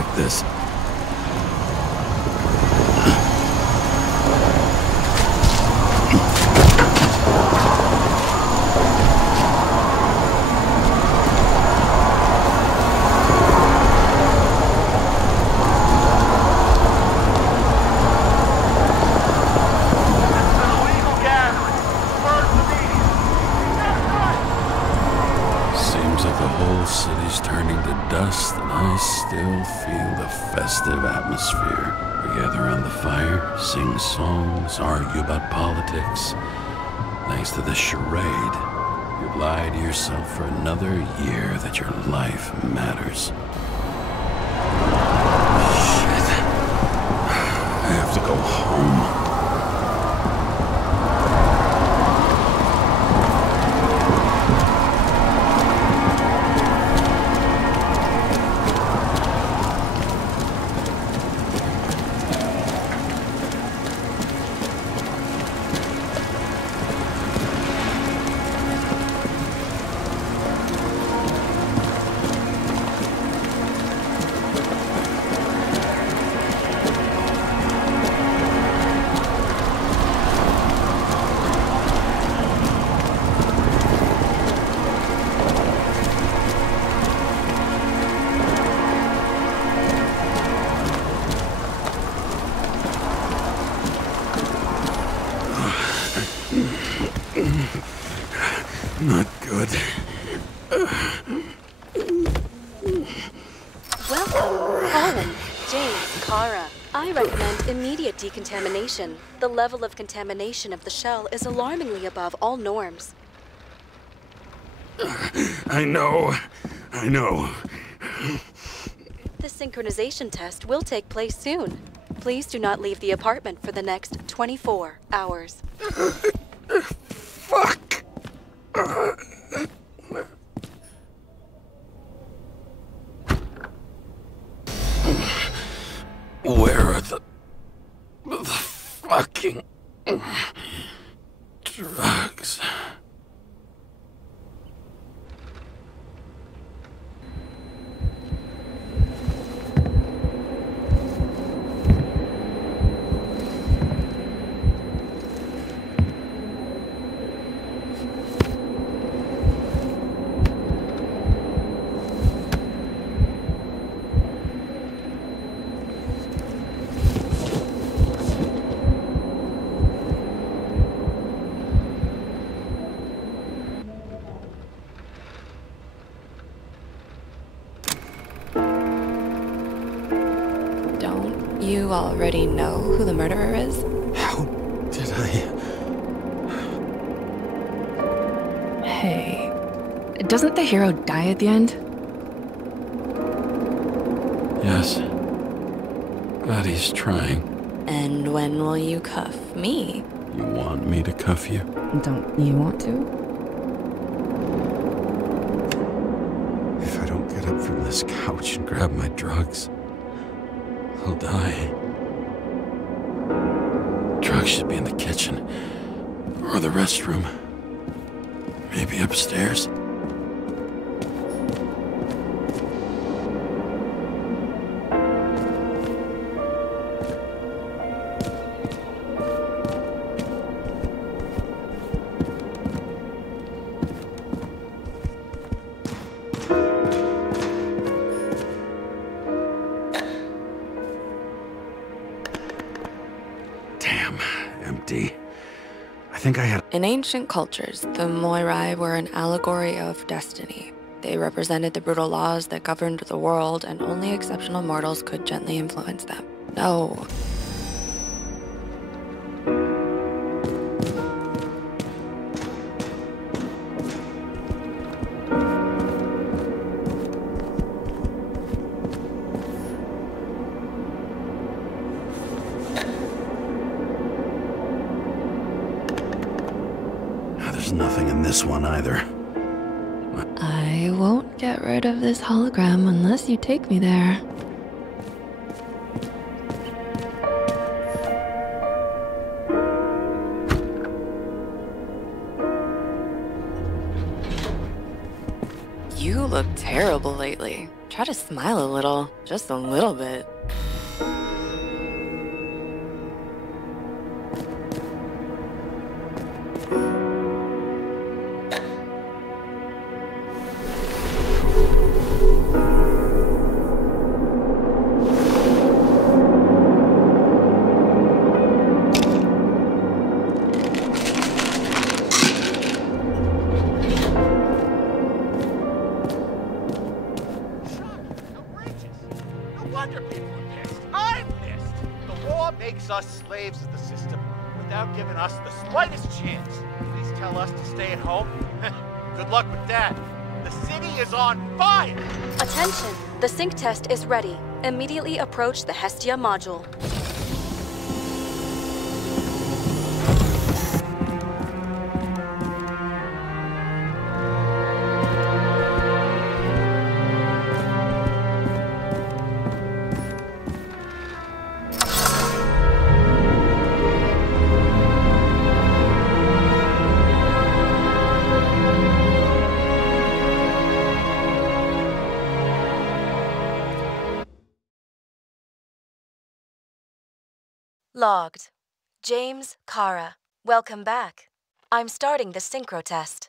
like this. Atmosphere. We gather around the fire, sing songs, argue about politics. Thanks to the charade, you've lied to yourself for another year that your life matters. Shit. I have to go home. Not good. Welcome home, James Karra. I recommend immediate decontamination. The level of contamination of the shell is alarmingly above all norms. I know. The synchronization test will take place soon. Please do not leave the apartment for the next 24 hours. Fuck! Where are the fucking drugs? You already know who the murderer is? How did I? Hey, doesn't the hero die at the end? Yes. But he's trying. And when will you cuff me? You want me to cuff you? Don't you want to? If I don't get up from this couch and grab my drugs, I'll die. Drugs should be in the kitchen. Or the restroom. Maybe upstairs. In ancient cultures, the Moirai were an allegory of destiny. They represented the brutal laws that governed the world, and only exceptional mortals could gently influence them. No. Nothing in this one either. I won't get rid of this hologram unless you take me there. You look terrible lately. Try Try to smile a little, just a little bit. Us slaves of the system without giving us the slightest chance. Please tell us to stay at home. Good luck with that. The city is on fire! Attention! The sync test is ready. Immediately approach the Hestia module. Logged. James Karra. Welcome back. I'm starting the synchro test.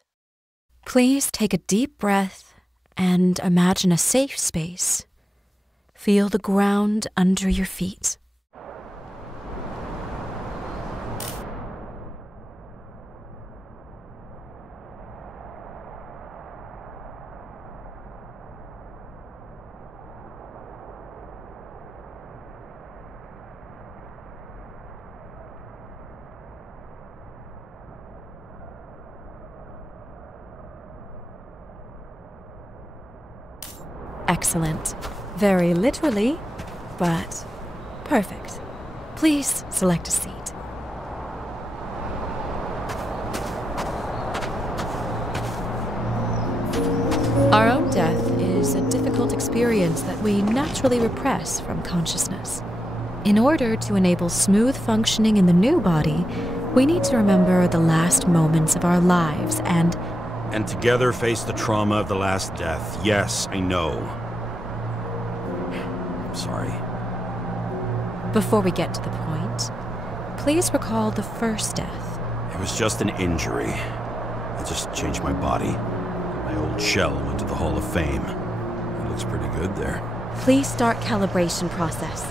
Please take a deep breath and imagine a safe space. Feel the ground under your feet. Excellent. Very literally, but perfect. Please select a seat. Our own death is a difficult experience that we naturally repress from consciousness. In order to enable smooth functioning in the new body, we need to remember the last moments of our lives and together face the trauma of the last death. Yes, I know. I'm sorry. Before we get to the point, please recall the first death. It was just an injury. I just changed my body. My old shell went to the Hall of Fame. It looks pretty good there. Please start calibration process.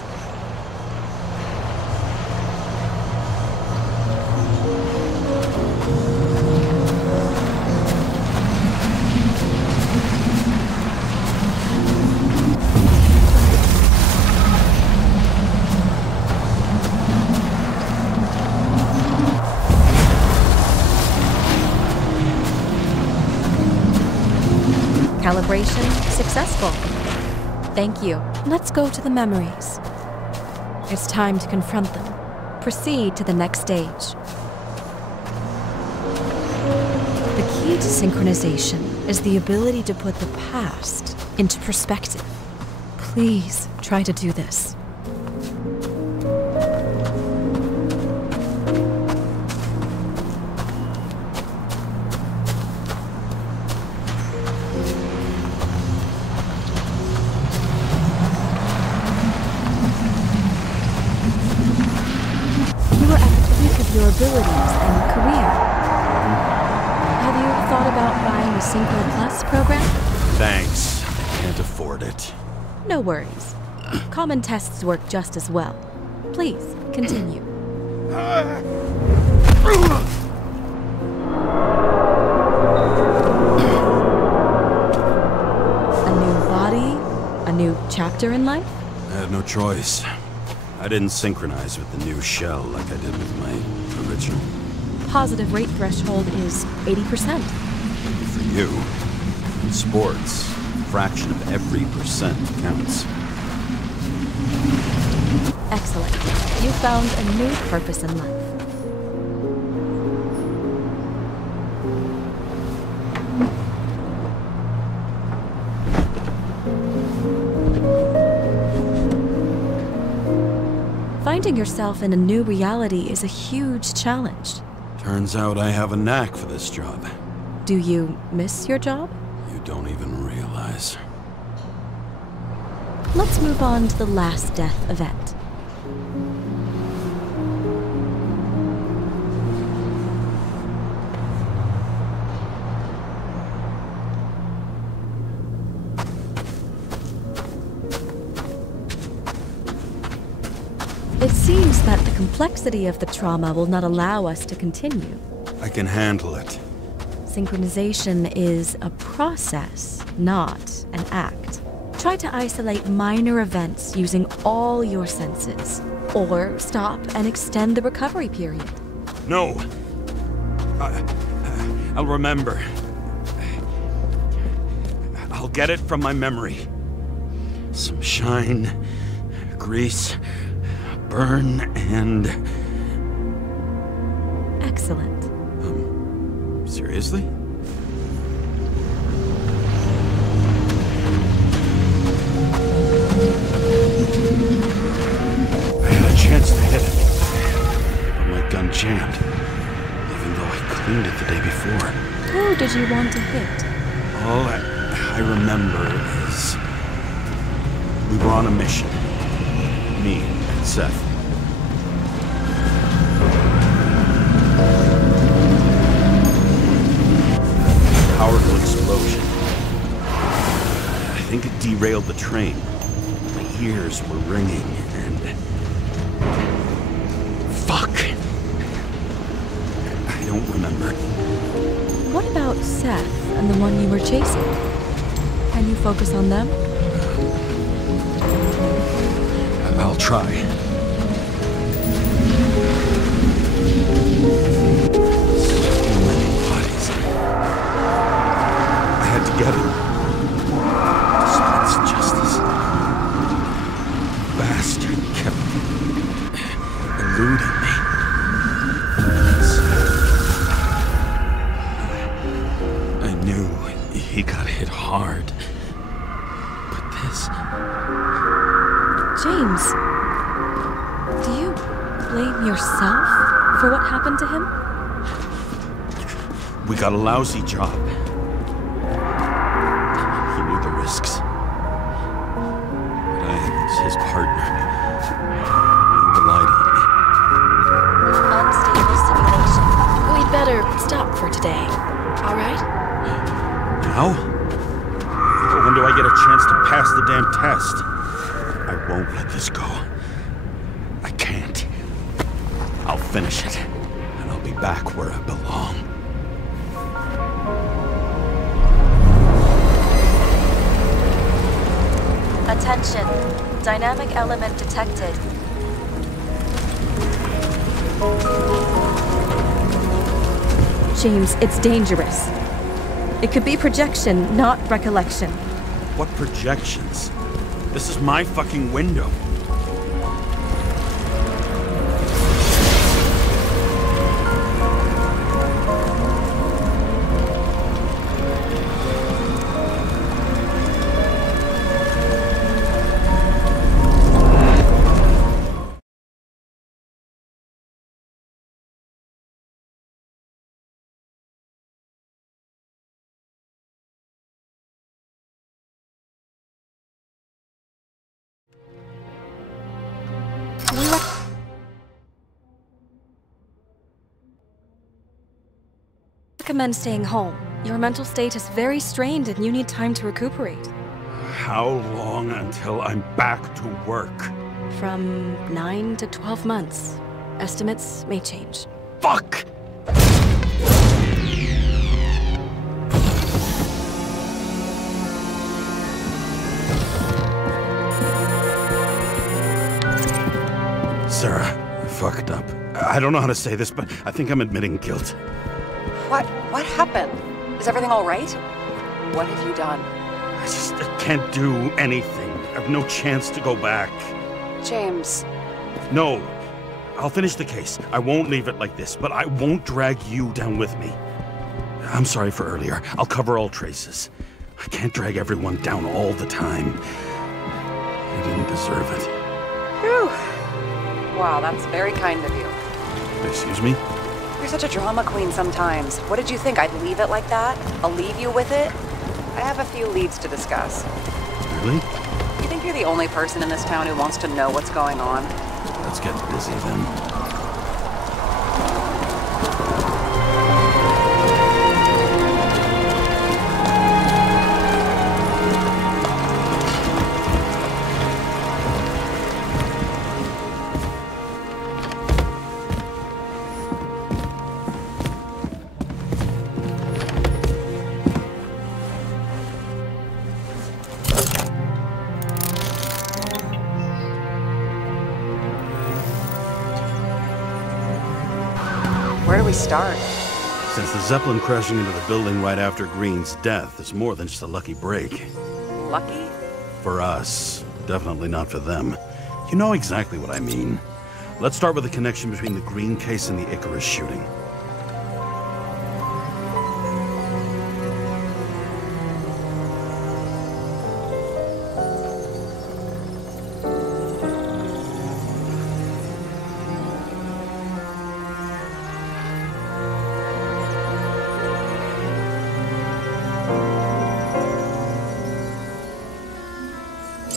Calibration successful. Thank you. Let's go to the memories. It's time to confront them. Proceed to the next stage. The key to synchronization is the ability to put the past into perspective. Please try to do this. Your abilities and career. Have you thought about buying a Synchro Plus program? Thanks. I can't afford it. No worries. Common tests work just as well. Please, continue. A new body? A new chapter in life? I had no choice. I didn't synchronize with the new shell like I did with my original. Positive rate threshold is 80%. For you, in sports, a fraction of every percent counts. Excellent. You found a new purpose in life. Finding yourself in a new reality is a huge challenge. Turns out I have a knack for this job. Do you miss your job? You don't even realize. let's move on to the last death event. It seems that the complexity of the trauma will not allow us to continue. I can handle it. Synchronization is a process, not an act. Try to isolate minor events using all your senses, or stop and extend the recovery period. No. I'll remember. I'll get it from my memory. Some shine, grease, burn, and... Excellent. Seriously? I had a chance to hit it, but my gun jammed, even though I cleaned it the day before. Who did you want to hit? All I remember is we were on a mission. Me and Seth. Powerful explosion. I think it derailed the train. My ears were ringing and... Fuck! I don't remember. What about Seth and the one you were chasing? Can you focus on them? I'll try. So many bodies. I had to get him. That's justice. Bastard kept eluding me. I knew he got hit hard. But this... James, do you blame yourself for what happened to him? We got a lousy job. He knew the risks. But I was his partner. He relied on me. Unstable simulation. We'd better stop for today. All right? Now? When do I get a chance to pass the damn test? I won't let this go. I can't. I'll finish it, and I'll be back where I belong. Attention. Dynamic element detected. James, it's dangerous. It could be projection, not recollection. What projections? This is my fucking window. Recommend staying home. Your mental state is very strained and you need time to recuperate. How long until I'm back to work? From 9 to 12 months. Estimates may change. Fuck! Sarah, I fucked up. I don't know how to say this, but I think I'm admitting guilt. What happened? Is everything all right? What have you done? I can't do anything. I have no chance to go back. James. No. I'll finish the case. I won't leave it like this, but I won't drag you down with me. I'm sorry for earlier. I'll cover all traces. I can't drag everyone down all the time. I didn't deserve it. Whew. Wow, that's very kind of you. Excuse me? You're such a drama queen sometimes. What did you think? I'd leave it like that? I'll leave you with it? I have a few leads to discuss. Really? You think you're the only person in this town who wants to know what's going on? Let's get busy then. Where do we start? Since the Zeppelin crashing into the building right after Green's death is more than just a lucky break. Lucky? For us. Definitely not for them. You know exactly what I mean. Let's start with the connection between the Green case and the Icarus shooting.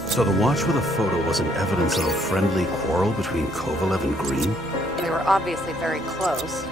So the watch with a photo wasn't evidence of a friendly quarrel between Kovalev and Green? They were obviously very close.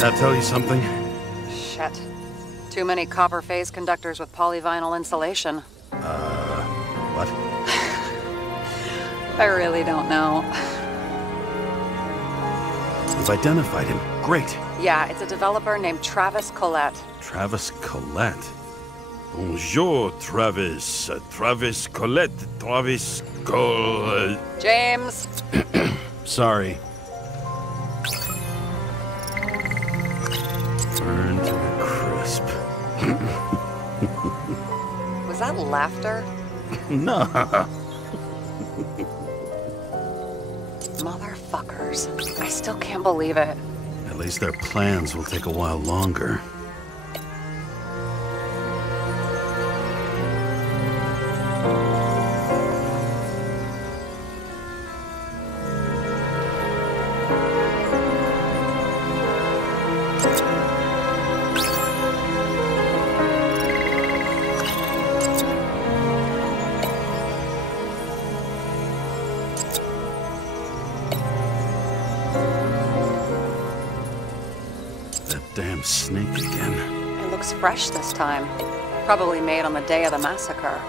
That tell you something? Shit. Too many copper phase conductors with polyvinyl insulation. What? I really don't know. You've identified him. Great. Yeah, it's a developer named Travis Collette. Travis Collette. Bonjour, Travis. Travis Collette. Travis Collette. James! Sorry. Burned to a crisp. Was that laughter? No. Motherfuckers. I still can't believe it. At least their plans will take a while longer. Damn snake again. It looks fresh this time. Probably made on the day of the massacre.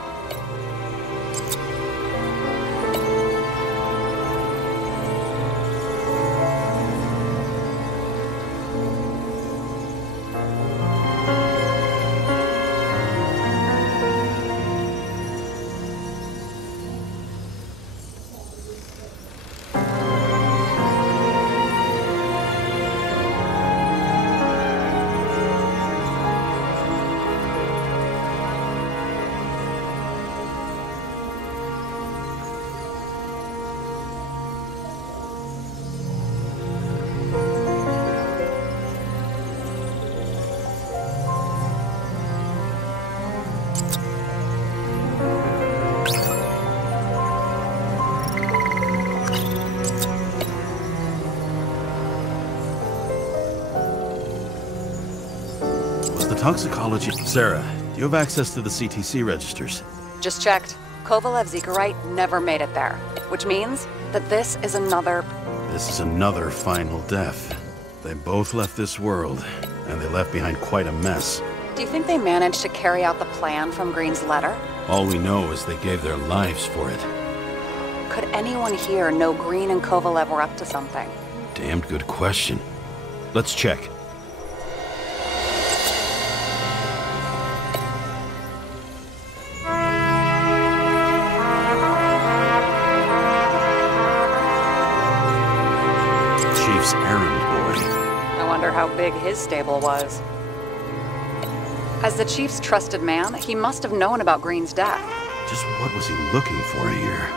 Toxicology. Sarah, do you have access to the CTC registers? Just checked. Kovalev's Icarite never made it there, which means that this is another final death. They both left this world, and they left behind quite a mess. Do you think they managed to carry out the plan from Green's letter? All we know is they gave their lives for it. Could anyone here know Green and Kovalev were up to something? Damned good question. Let's check. Errand boy. I wonder how big his stable was. As the chief's trusted man, he must have known about Green's death. Just what was he looking for here?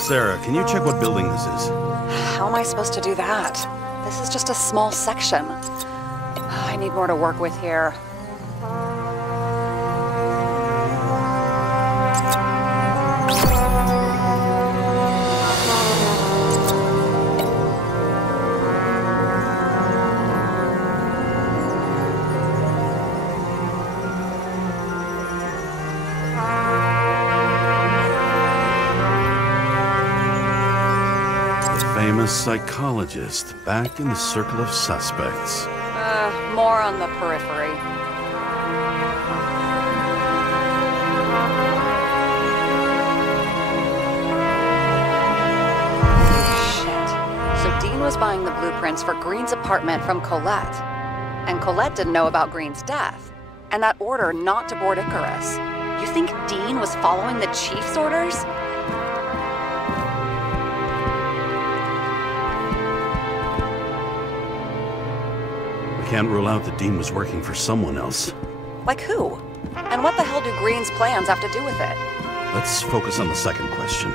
Sarah, can you check what building this is? How am I supposed to do that? This is just a small section. I need more to work with here. Famous psychologist, back in the circle of suspects. More on the periphery. Shit. So Dean was buying the blueprints for Green's apartment from Colette. And Colette didn't know about Green's death. And that order not to board Icarus. You think Dean was following the chief's orders? Can't rule out that Dean was working for someone else. Like who? And what the hell do Green's plans have to do with it? Let's focus on the second question.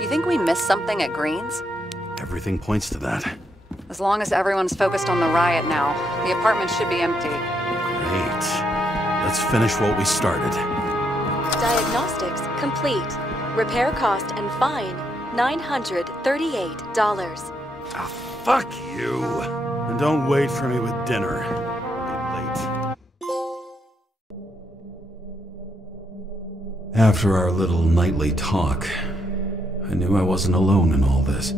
You think we missed something at Green's? Everything points to that. As long as everyone's focused on the riot now, the apartment should be empty. Great. Let's finish what we started. Diagnostics complete. Repair cost and fine, $938. Ah, fuck you. And don't wait for me with dinner. I'll be late. After our little nightly talk, I knew I wasn't alone in all this.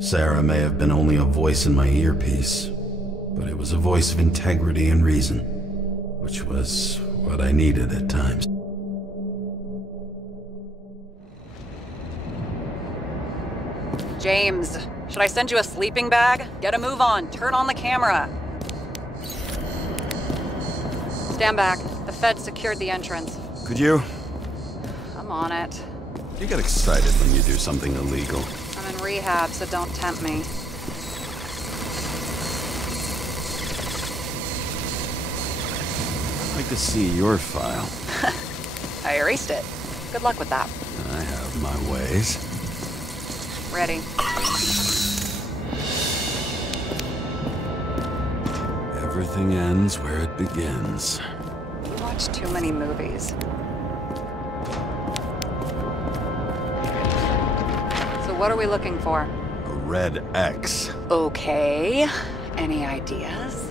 Sarah may have been only a voice in my earpiece, but it was a voice of integrity and reason, which was what I needed at times. James, should I send you a sleeping bag? Get a move on. Turn on the camera. Stand back. The feds secured the entrance. Could you? I'm on it. You get excited when you do something illegal. I'm in rehab, so don't tempt me. I'd like to see your file. I erased it. Good luck with that. I have my ways. Ready. Everything ends where it begins. You watch too many movies. So what are we looking for? A red X. Okay. Any ideas?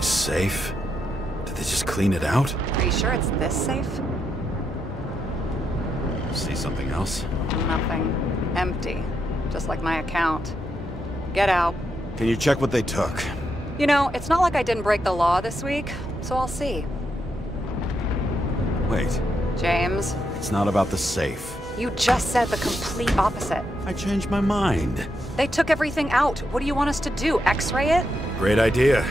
Safe? Did they just clean it out? Are you sure it's this safe? See something else? Nothing. Empty. Just like my account. Get out. Can you check what they took? You know, it's not like I didn't break the law this week, so I'll see. Wait. James. It's not about the safe. You just said the complete opposite. I changed my mind. They took everything out. What do you want us to do? X-ray it? Great idea.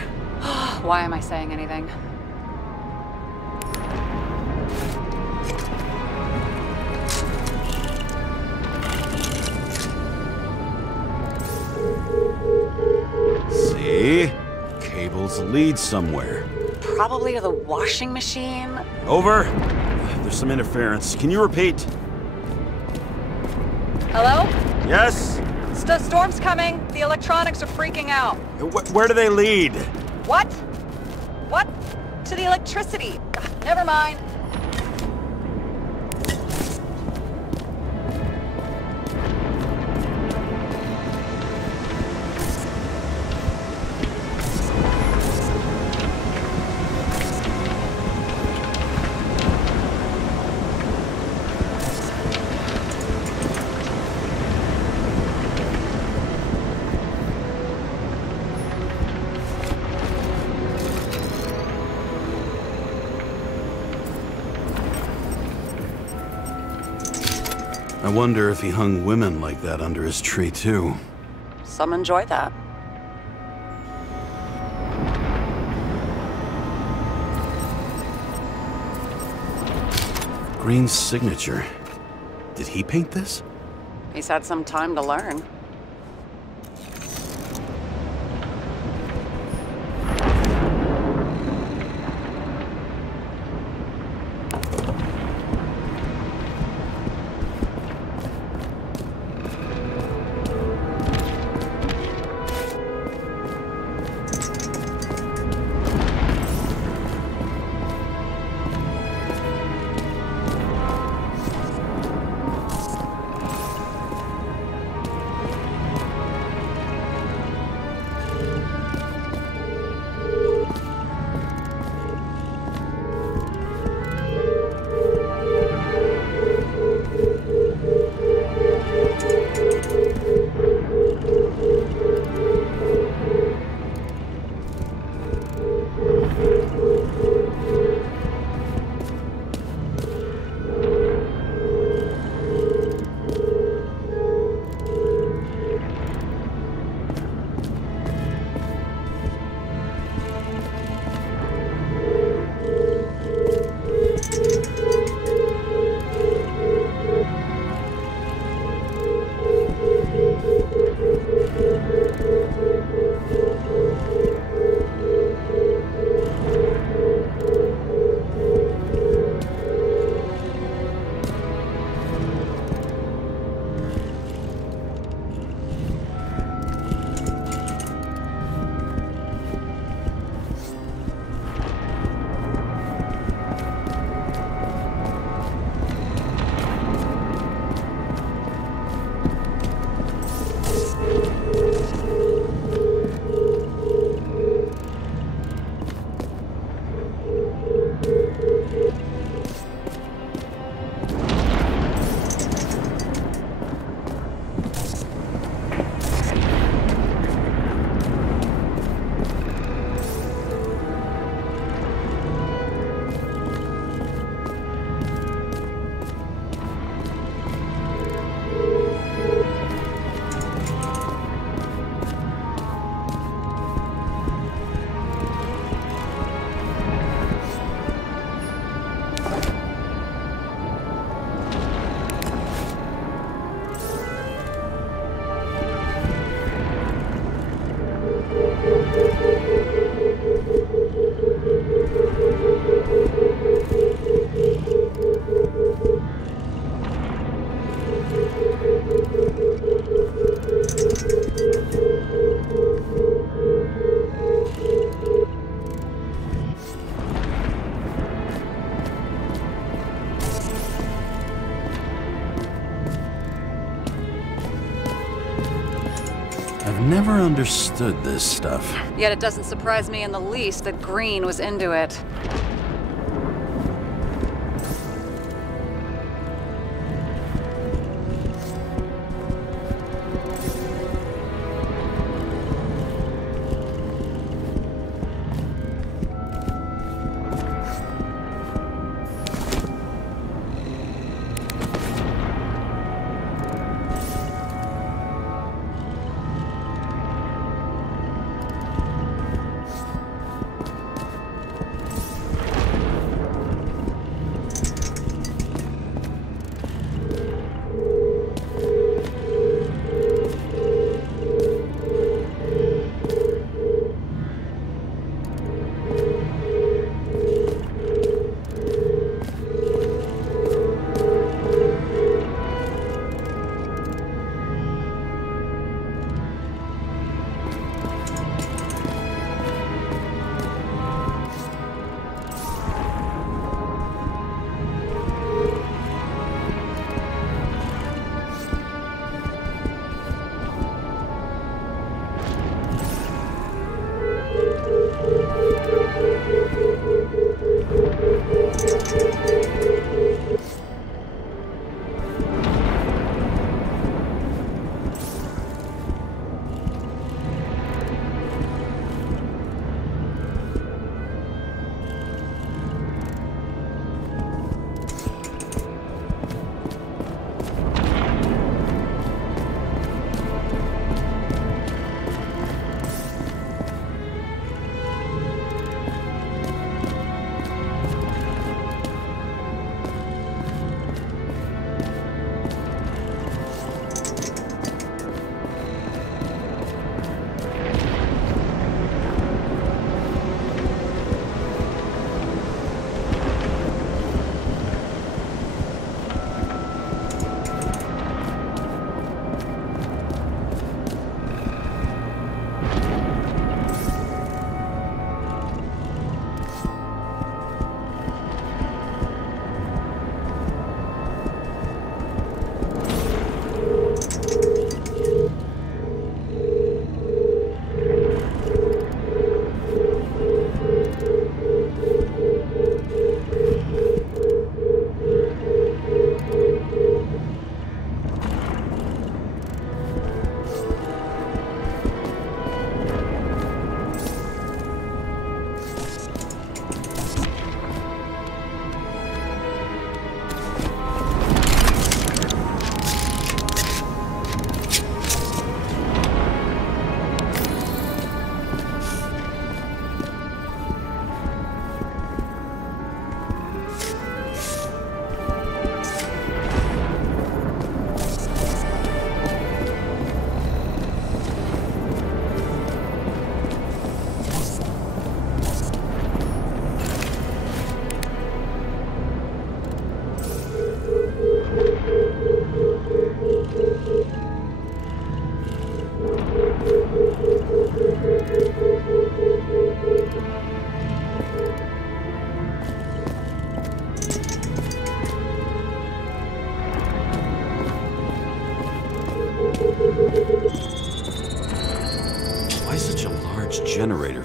Why am I saying anything? See? Cables lead somewhere. Probably to the washing machine. Over. There's some interference. Can you repeat? Hello? Yes? Storm's coming. The electronics are freaking out. Where do they lead? What? What? To the electricity. Never mind. wonder if he hung women like that under his tree, too. Some enjoy that. Green's signature. Did he paint this? He's had some time to learn. Never understood this stuff. Yet it doesn't surprise me in the least that Green was into it.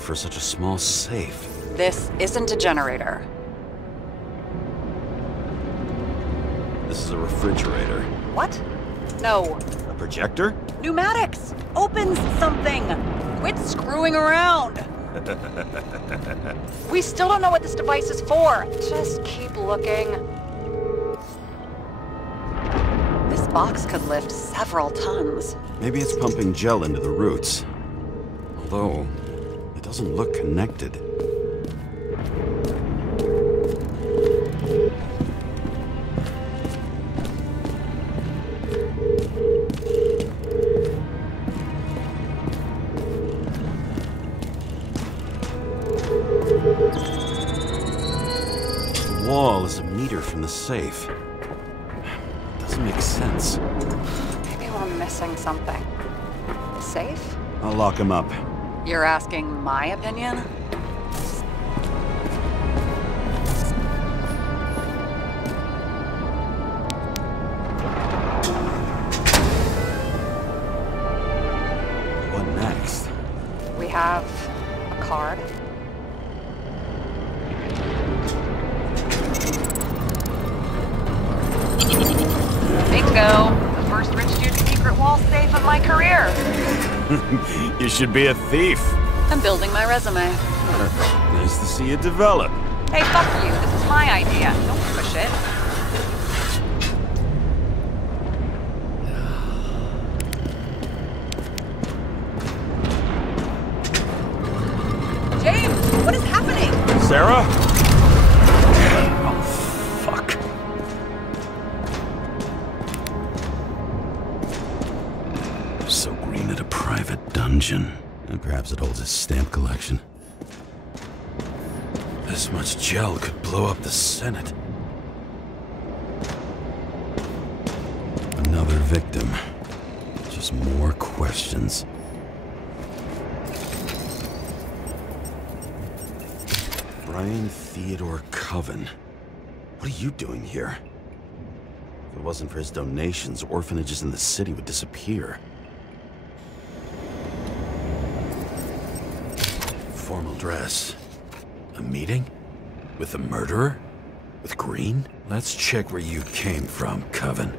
for such a small safe? This isn't a generator. This is a refrigerator. What? No. A projector? Pneumatics! Opens something! Quit screwing around! We still don't know what this device is for. Just keep looking. This box could lift several tons. Maybe it's pumping gel into the roots. Although, it doesn't look connected. The wall is a meter from the safe. Doesn't make sense. Maybe we're missing something. Safe? I'll lock him up. You're asking my opinion? What next? We have a card. Bingo! The first rich dude's secret wall safe of my career. You should be a thief. I'm building my resume. Nice to see you develop. Hey, fuck you. This is my idea. Don't push it. James, what is happening? Sarah? Oh, fuck. So Green at a private dungeon. And perhaps it holds his stamp collection. This much gel could blow up the Senate. Another victim. Just more questions. Brian Theodore Coven. What are you doing here? If it wasn't for his donations, orphanages in the city would disappear. Formal dress. A meeting? With the murderer? With Green? Let's check where you came from, Coven.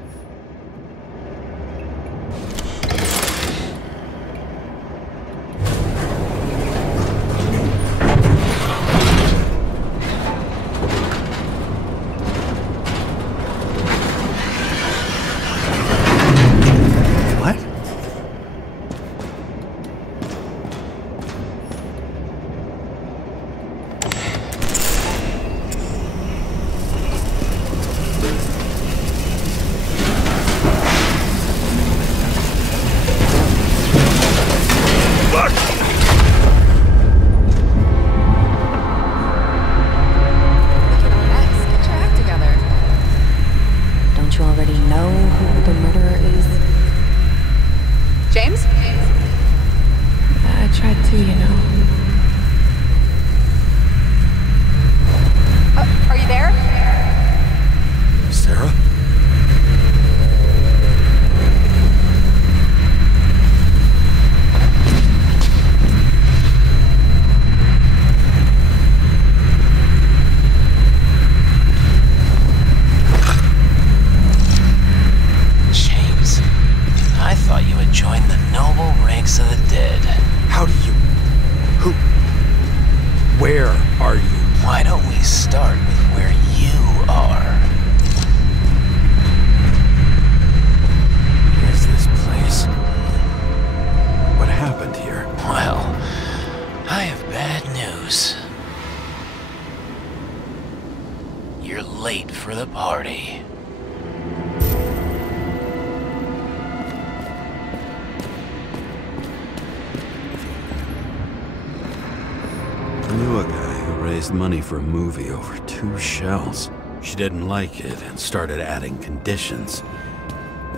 Money for a movie over 2 shells. She didn't like it and started adding conditions.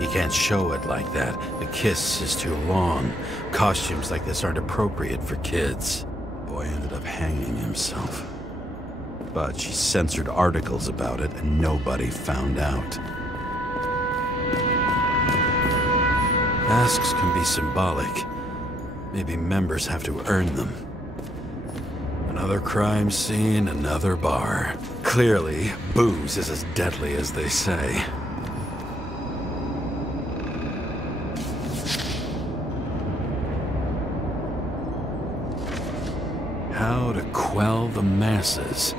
You can't show it like that. The kiss is too long. Costumes like this aren't appropriate for kids. Boy ended up hanging himself. But she censored articles about it and nobody found out. Masks can be symbolic. Maybe members have to earn them. Another crime scene, another bar. Clearly, booze is as deadly as they say. How to quell the masses.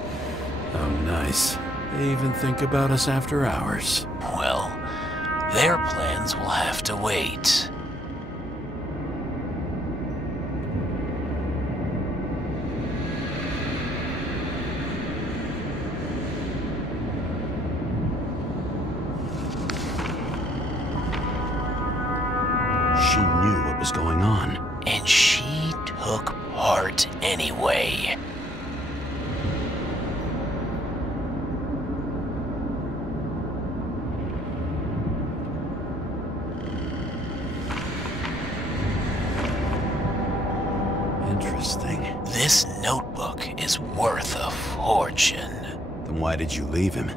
Oh, nice. They even think about us after hours. Well, their plans will have to wait. She knew what was going on. And she took part anyway. Interesting. This notebook is worth a fortune. Then why did you leave him?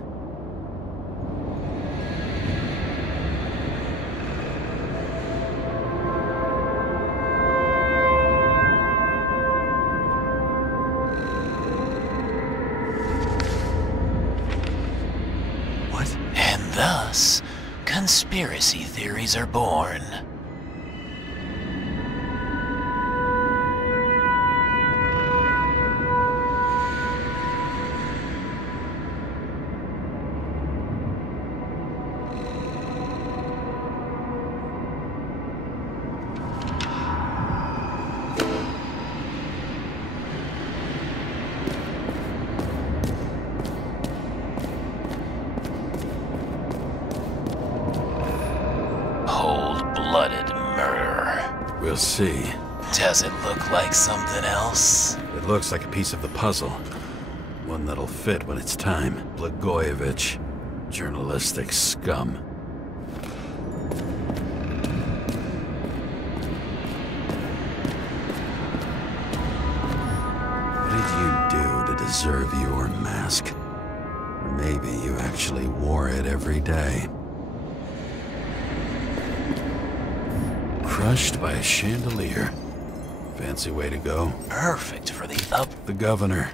What? And thus, conspiracy theories are born. Cold-blooded murder. We'll see. Does it look like something else? It looks like a piece of the puzzle. One that'll fit when it's time. Blagojevich. Journalistic scum. What did you do to deserve your mask? Or maybe you actually wore it every day. Crushed by a chandelier. Fancy way to go. Perfect for The governor.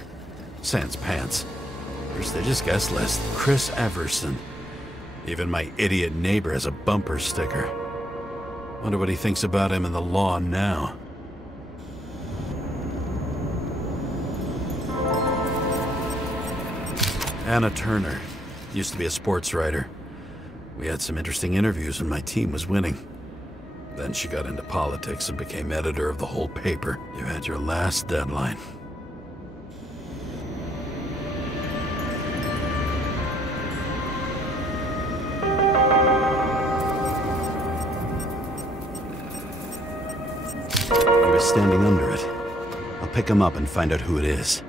Sans pants. Prestigious guest list. Chris Everson. Even my idiot neighbor has a bumper sticker. Wonder what he thinks about him and the law now. Anna Turner. Used to be a sports writer. We had some interesting interviews when my team was winning. Then she got into politics and became editor of the whole paper. You had your last deadline. He was standing under it. I'll pick him up and find out who it is.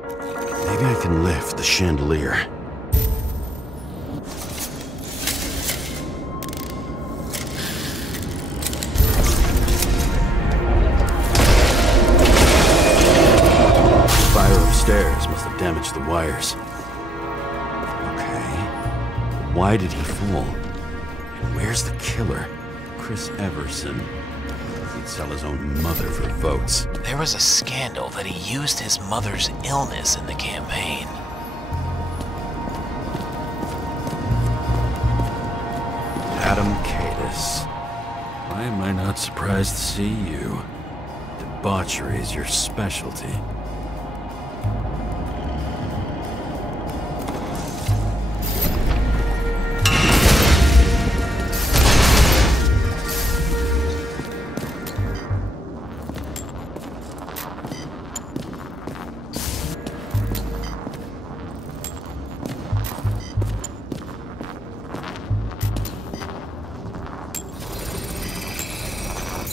Maybe I can lift the chandelier. Stairs must have damaged the wires. Okay. Why did he fall? And where's the killer? Chris Everson. He'd sell his own mother for votes. There was a scandal that he used his mother's illness in the campaign. Adam Cadis. Why am I not surprised to see you? Debauchery is your specialty.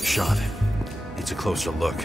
Shot. Needs a closer look.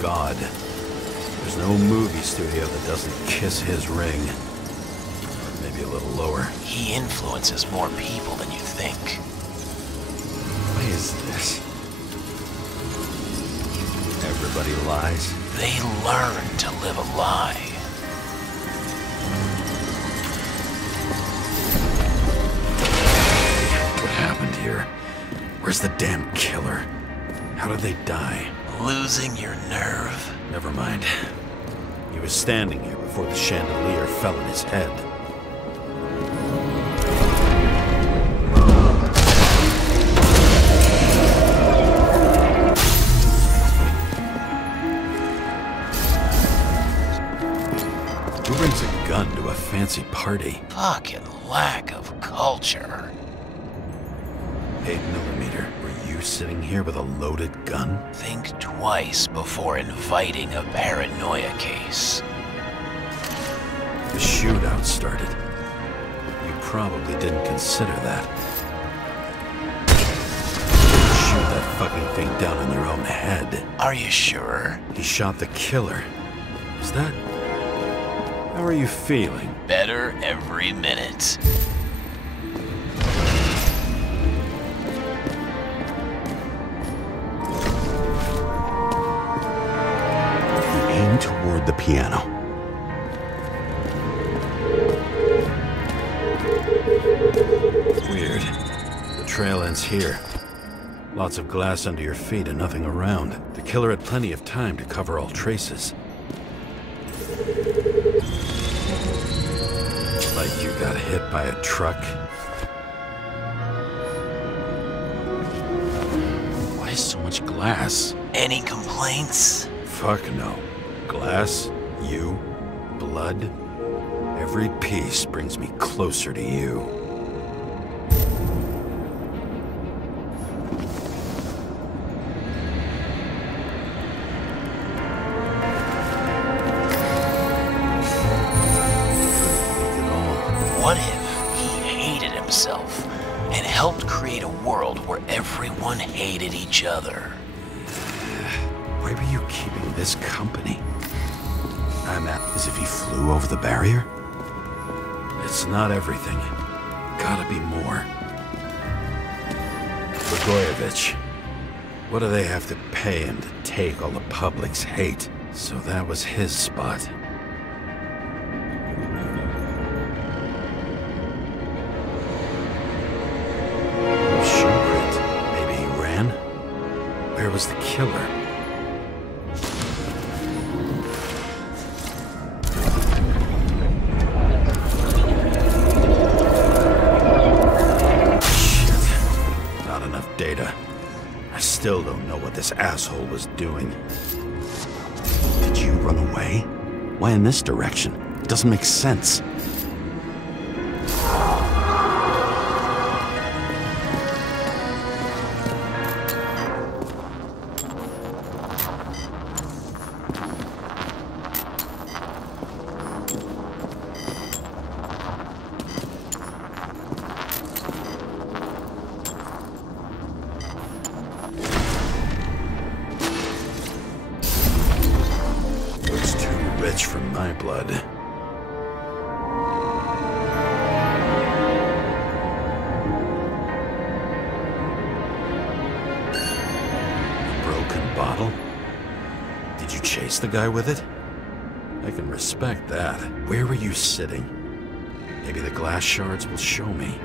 god. There's no movie studio that doesn't kiss his ring. Or maybe a little lower. He influences more people than you think. What is this? Everybody lies. They learn to live a lie. What happened here? Where's the damn killer? How did they die? Losing your nerve? Never mind. He was standing here before the chandelier fell on his head. Who brings a gun to a fancy party? Fucking lack of culture. 8mm. Were you sitting here with a loaded gun? Think twice before inviting a paranoia case. The shootout started. You probably didn't consider that. Shoot that fucking thing down on your own head. Are you sure? He shot the killer. Is that... How are you feeling? Better every minute. Aim toward the piano. Weird. The trail ends here. Lots of glass under your feet and nothing around. The killer had plenty of time to cover all traces. Like you got hit by a truck. Why so much glass? Any complaints? Fuck no. Glass, you, blood. Every piece brings me closer to you. What if he hated himself and helped create a world where everyone hated each other? Why were you keeping this company? I'm as if he flew over the barrier? It's not everything. Gotta be more. Blagojevich. What do they have to pay him to take all the public's hate? So that was his spot. Maybe he ran? Where was the killer? Data. I still don't know what this asshole was doing. Did you run away? Why in this direction? It doesn't make sense. From my blood. Broken bottle? Did you chase the guy with it? I can respect that. Where were you sitting? Maybe the glass shards will show me.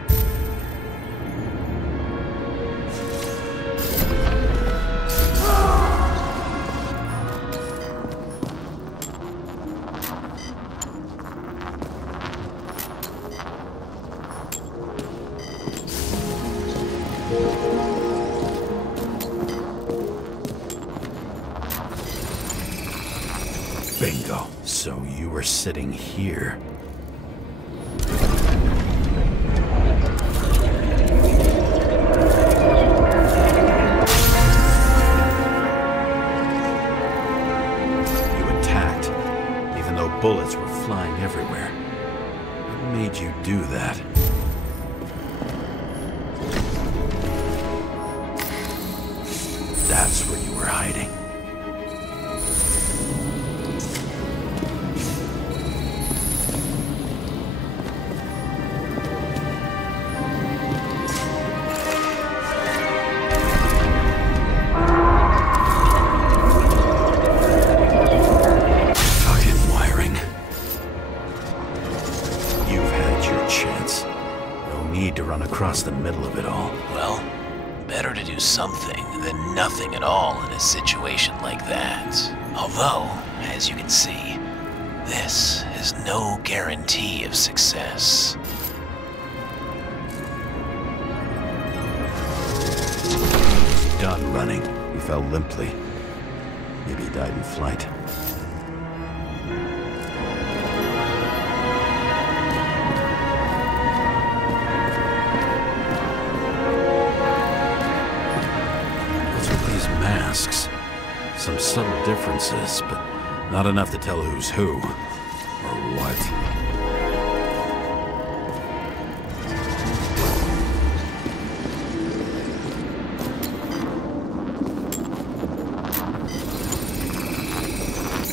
Bingo. So you were sitting here. You attacked, even though bullets were flying everywhere. What made you do that? That's where you were hiding. do something than nothing at all in a situation like that. Although, as you can see, this is no guarantee of success. Done running. He fell limply. Maybe he died in flight. What's with these masks? Some subtle differences, but not enough to tell who's who, or what.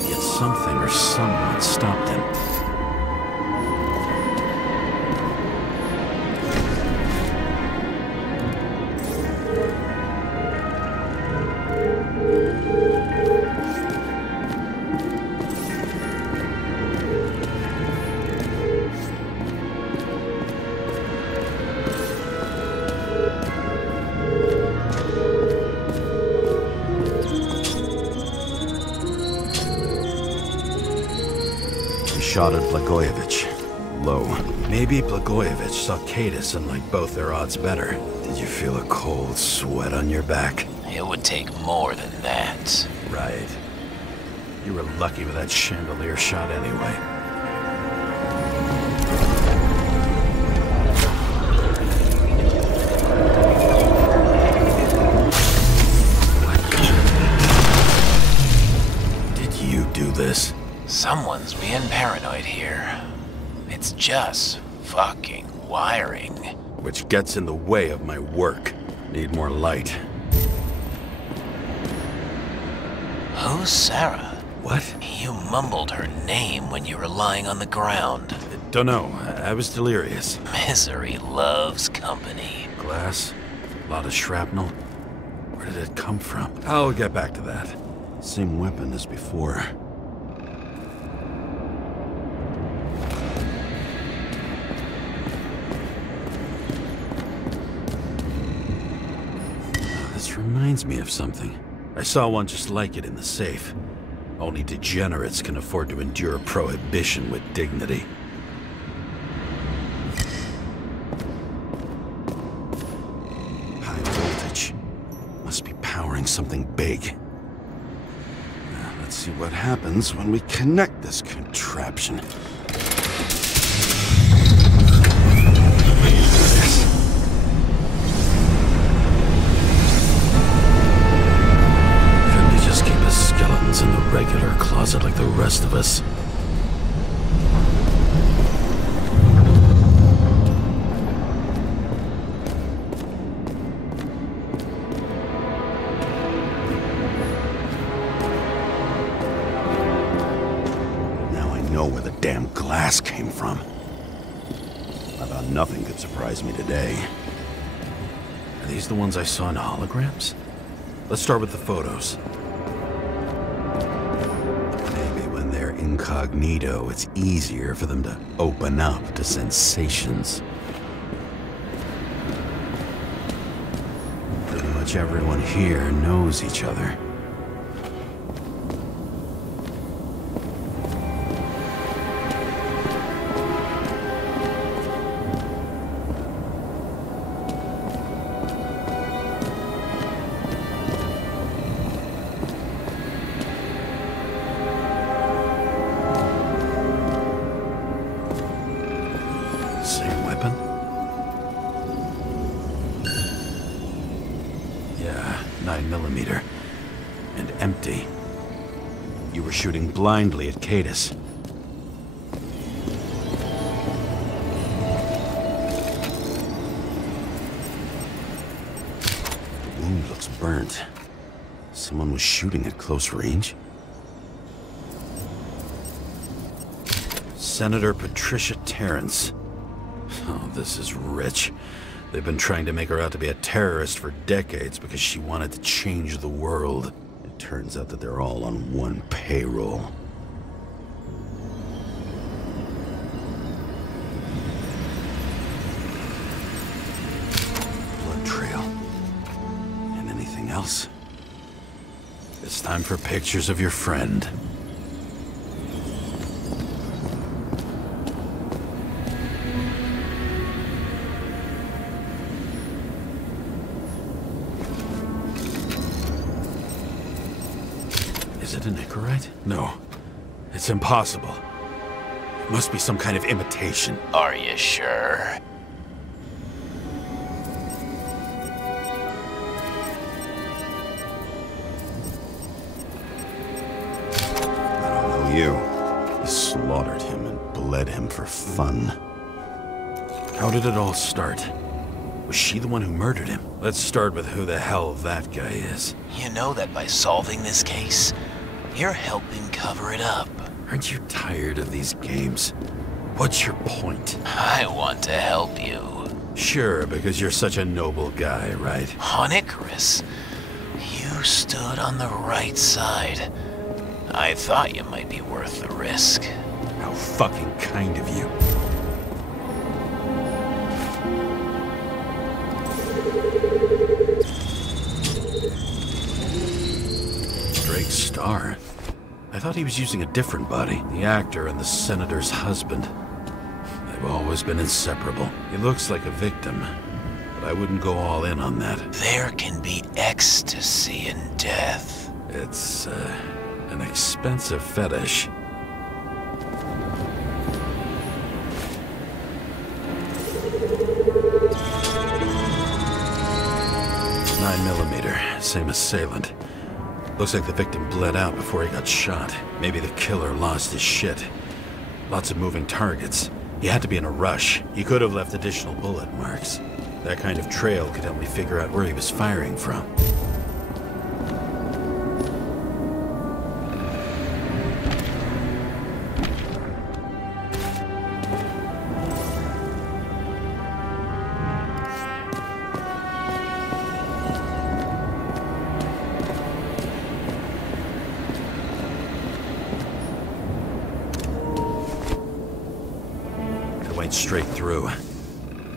Yet something or someone stopped him. Shot at Blagojevich. Low. Maybe Blagojevich saw Kadis and liked both their odds better. Did you feel a cold sweat on your back? It would take more than that. Right. You were lucky with that chandelier shot anyway. Did you do this? Someone's being paranoid here. It's just fucking wiring. Which gets in the way of my work. Need more light. Who's Sarah? What? You mumbled her name when you were lying on the ground. Don't know. I was delirious. Misery loves company. Glass? A lot of shrapnel? Where did it come from? I'll get back to that. Same weapon as before. This reminds me of something. I saw one just like it in the safe. Only degenerates can afford to endure prohibition with dignity. High voltage. Must be powering something big. Now, let's see what happens when we connect this contraption. In the regular closet like the rest of us. Now I know where the damn glass came from. I thought nothing could surprise me today. Are these the ones I saw in holograms? Let's start with the photos. Incognito, it's easier for them to open up to sensations. Pretty much everyone here knows each other. Same weapon? Yeah, 9mm. And empty. You were shooting blindly at Kadis. The wound looks burnt. Someone was shooting at close range? Senator Patricia Terrence. Oh, this is rich. They've been trying to make her out to be a terrorist for decades because she wanted to change the world. It turns out that they're all on one payroll. Blood trail. else? It's time for pictures of your friend. Is it an Icarite? No. It's impossible. It must be some kind of imitation. Are you sure? You. You slaughtered him and bled him for fun. How did it all start? Was she the one who murdered him? Let's start with who the hell that guy is. You know that by solving this case, you're helping cover it up. Aren't you tired of these games? What's your point? I want to help you. Sure, because you're such a noble guy, right? On Icarus, you stood on the right side. I thought you might be worth the risk. How fucking kind of you. Drake's star? I thought he was using a different body. The actor and the senator's husband. They've always been inseparable. He looks like a victim, but I wouldn't go all in on that. There can be ecstasy in death. It's, an expensive fetish. 9mm, same assailant. Looks like the victim bled out before he got shot. Maybe the killer lost his shit. Lots of moving targets. He had to be in a rush. He could have left additional bullet marks. That kind of trail could help me figure out where he was firing from. Straight through.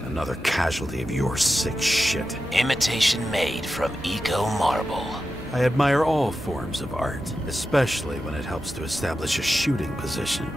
Another casualty of your sick shit. Imitation made from eco marble. I admire all forms of art, especially when it helps to establish a shooting position.